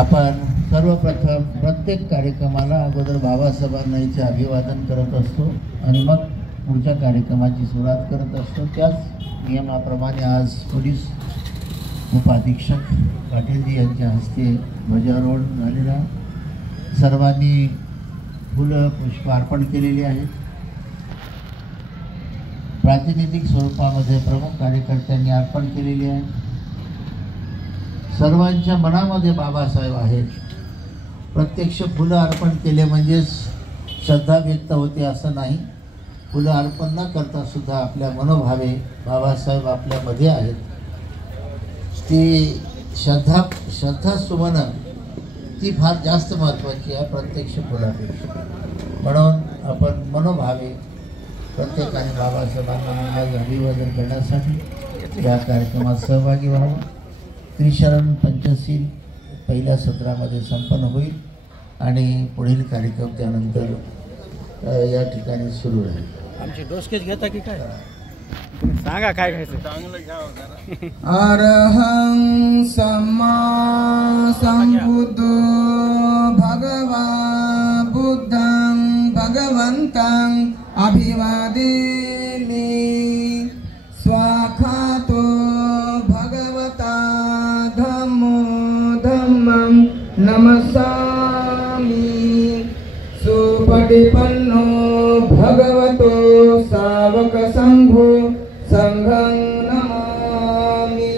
आपण सर्वप्रथम प्रत्येक कार्यक्रमाला अगोदर बाबासाहेबांना इथे अभिवादन करत असतो आणि मग पुढच्या कार्यक्रमाची सुरुवात करत असतो। त्याच नियमाप्रमाणे आज पोलीस उपाधीक्षक पाटीलजी यांच्या हस्ते ध्वजारोहण झालेला, सर्वांनी फुलं पुष्प अर्पण केलेली आहेत। प्रातिनिधिक स्वरूपामध्ये प्रमुख कार्यकर्त्यांनी अर्पण केलेली आहे। सर्वांच्या मनामध्ये बाबासाहेब आहेत। प्रत्यक्ष फुलं अर्पण केले म्हणजेच श्रद्धा व्यक्त होते असं नाही, फुलं अर्पण न करता सुद्धा आपल्या मनोभावे बाबासाहेब आपल्यामध्ये आहेत। ती श्रद्धा सुमन ती फार जास्त महत्त्वाची आहे प्रत्यक्ष फुलापेक्षा। म्हणून आपण मनोभावे प्रत्येकाने बाबासाहेबांना आज अभिवादन करण्यासाठी या कार्यक्रमात सहभागी व्हावं। त्रिशरण पंचशील पहिल्या सत्रामध्ये संपन्न होईल आणि पुढील कार्यक्रम त्यानंतर या ठिकाणी सुरू राहील। आमची डोसकेज घेता की काय सांगा, काय घ्यायचं चांगलं घ्या। अरहं सम्मा संबुद्धो भगवा बुद्धं भगवन्तं अभिवादेमि। स्वाखातो भगवता धम्मो धम्मं नमस्सामि। सुपटिपन्नो भगवतो सावक संघो संघं नमामि।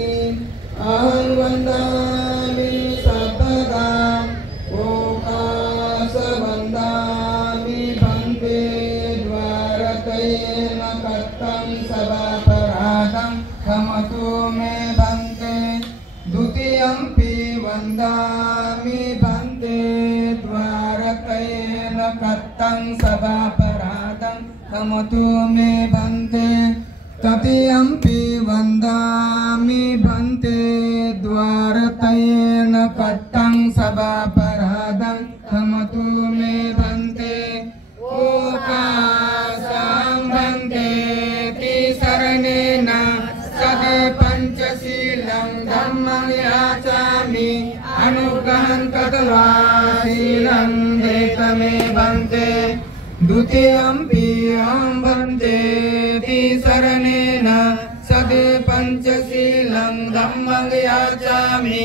अहं वन्दामि सतता ओकास वन्दामि भन्ते द्वारकयेन कत्तं सभापराधं क्षमतु मे भन्ते। द्वितीयंपि वन्दामि भन्ते द्वारकयेन कत्तं सभापराधं क्षमतु मे भन्ते। तृतीयंपि वन्दामि भन्ते द्वारकयेन कत्तं सभापराधं क्षमतु मे भन्ते। ओकासं भन्ते तिसरणेन सदे पंचशीलं धम्मं याचामि। अनुग्रहं कृत्वा शीलं देतमे भन्ते। द्वितीयंपि अहं भन्ते तिसरणेन सदे पंचशीलं धम्मं याचामि।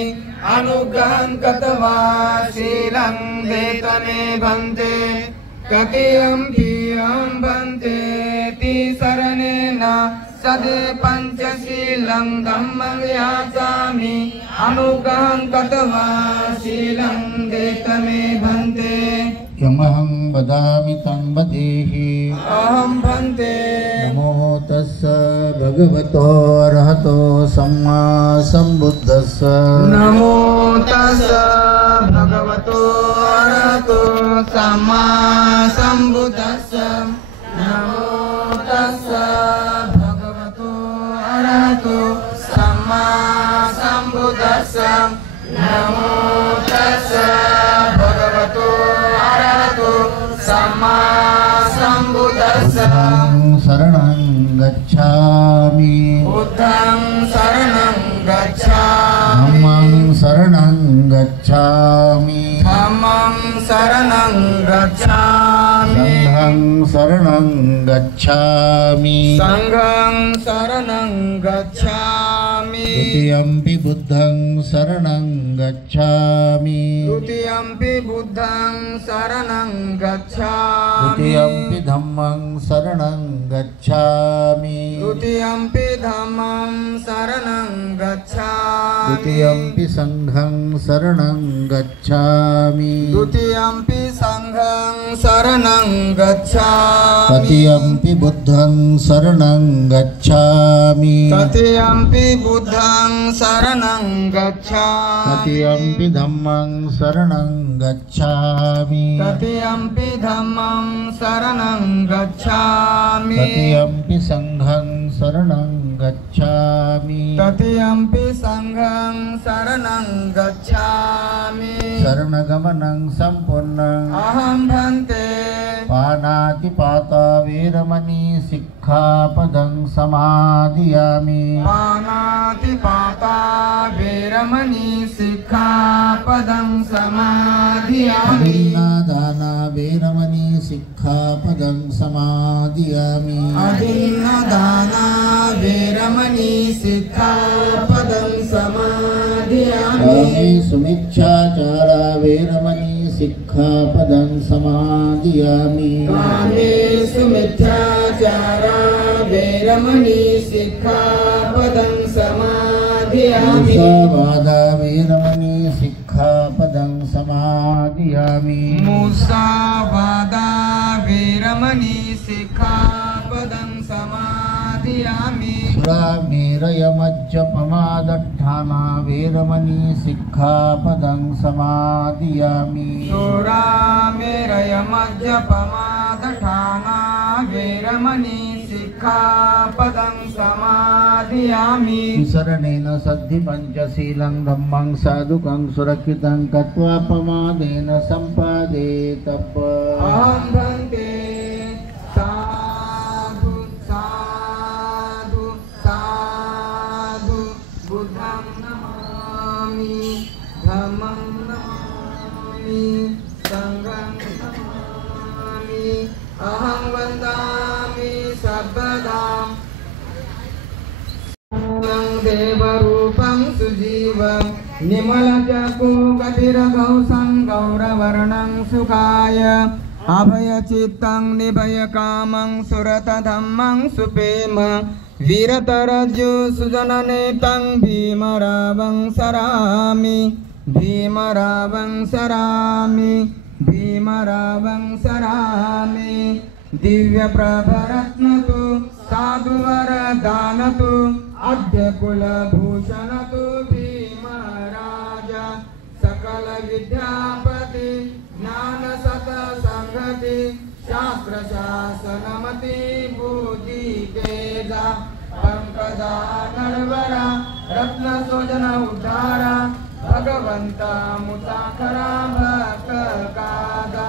अनुग्रहं कृत्वा शीलं देतमे भन्ते। तृतीयंपि अहं भन्ते तिसरणेन सदे पंचशीलं धम्मं याचामि। अनुग्रहं कृत्वा शीलं देतमे भन्ते। यमहं वदामि तं वदेहि। अहं भन्ते नमो तस्स भगवतो अरहतो सम्मा सम्बुद्धस्स। नमो तस्स भगवतो अरहतो सम्मा सम्बुद्धस्स। नमो तस्स भगवतो अरहतो सम्मा सम्बुद्धस्स। नमो तस्स भगवतो अरहतो सम्मा सम्बुद्धस्स। शरणं गच्छामि। बुद्धं शरणं गच्छामि। धम्मं शरणं गच्छामि। धम्मं शरणं गच्छामि। संघं शरणं गच्छामि। संघं शरणं गच्छामि। द्वितीयंपि बुद्धं शरणं गच्छामि। द्वितीयंपि बुद्धं शरणं गच्छामि। द्वितीयंपि धम्मं शरणं गच्छामि। द्वितीयंपि धम्मं शरणं गच्छामि। द्वितीयंपि संघं शरणं गच्छामि। द्वितीयंपि संघं शरणं गच्छामि। तृतीयंपि बुद्धं शरणं गच्छामि। तृतीयंपि बुद्धं शरणं गच्छामि। तृतीयंपि धम्मं शरणं गच्छामि। तृतीयंपि धम्मं शरणं गच्छामि। तृतीयंपि संघं शरणं गच्छामि। तृतीयंपि संघं शरणं गच्छामि। शरणगमनं संपूर्णं अहं भन्ते पानातिपाता वेरमणि सिक्खापदं समादियामि। पानातिपाता वेरमणि वेरमणि सिक्खापदं समाधियामि अदिन्नादाना वेरमणि सिक्खापदं समादियामि अदिन्नदाना वेरमणि सिक्खापदं समाधियामि सुमिच्छाचारा वेरमणि सिक्खापदं समादियामि कामेषु मिथ्याचारा वेरमणि सिक्खापदं समाधियामि मुसावादा वेरमणि सिक्खापदं समादियामि मुसावादा वेरमणि सिक्खापदं समाधियामि सुरामेरयमज्जपमादट्ठाना वेरमणि सिक्खापदं समादियामि सुरामेरयमज्जपमादठाना वेरमणि सिक्खापदं समाधियामि विसरणेन सद्धि पञ्चशीलं धम्मं साधुकं सुरक्षितं कत्वा पमादेन सम्पादे तप अहं भन्ते साधु साधु साधु बुद्धं नमामि धम्मं नमामि संघं नमामि अहं वन्दामि सर्वदा देवरूपं सुजीवं निमलचकूकटिरगौसं गौरवर्णं सुखाय अभयचित्तं निभयकामं सुरतधम्मं सुपेम वीरतरज्जु सुजननेतं भीमरावं सरामि भीमरावं सरामि भीमरावं सरामि दिव्यप्रभरत्नतु साधुवरदानतु अद्य कुलभूषणतु भीमराजा सकल विद्यापति ज्ञानसतसंगति शास्त्रशासनमति बुद्धि तेजा पंकजा नरवरा रत्नसोजन उद्धारा भगवंता मुसाखरा भक्तकादा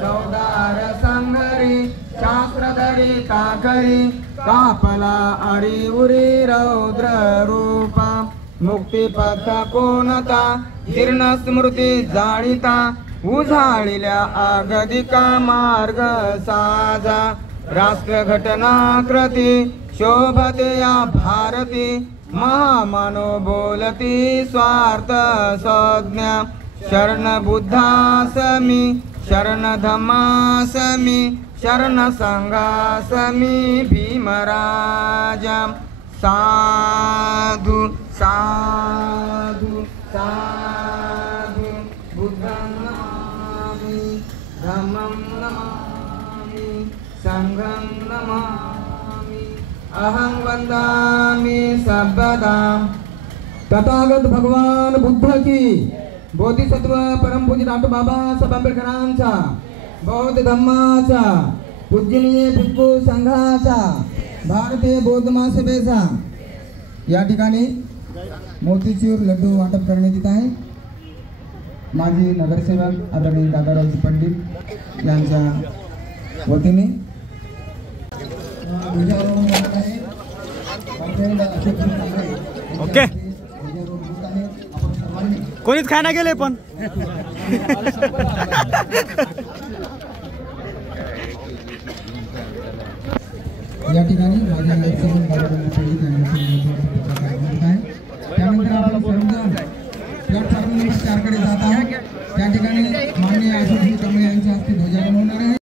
चौदार संगरी शास्त्रधरी काकरी कापला अरी उरी रौद्र रूपा मुक्तिपथ कोणता जीर्ण स्मृती जाळिता उझाळिल्या आगदिका मार्ग साजा राष्ट्र घटनाकृती शोभते या भारती महामानो बोलती स्वार्थ संज्ञा शरण बुद्धासमी शरण धम्मासमी शरण संघासमी भीमराजा साधु साधु साधु बुद्धं नमामि धम्मं नमामि संघं नमामि अहं वन्दामि सर्वदा तथागत भगवान बुद्ध की बोधिसत्व परमपूज्य डॉक्टर बाबासाहेब आंबेडकरांचा बौद्ध धम्माचा पूजनीय भिक्खू संघाचा भारतीय बौद्ध महासभेचा या ठिकाणी मोतीचूर लड्डू वाटप करण्यात येत आहे. माजी नगरसेवक आदरणीय दादारावजी पंडित यांच्या वतीने ओके कोणीच खायला गेले पण या ठिकाणी माझ्या त्यानंतर आपण सर्वजण प्लॅटफॉर्म नंबर 4 कडे जात आहोत. त्या ठिकाणी माननीय आशिषजी कमळे यांच्या हस्ते ध्वजारोहण होणार आहे.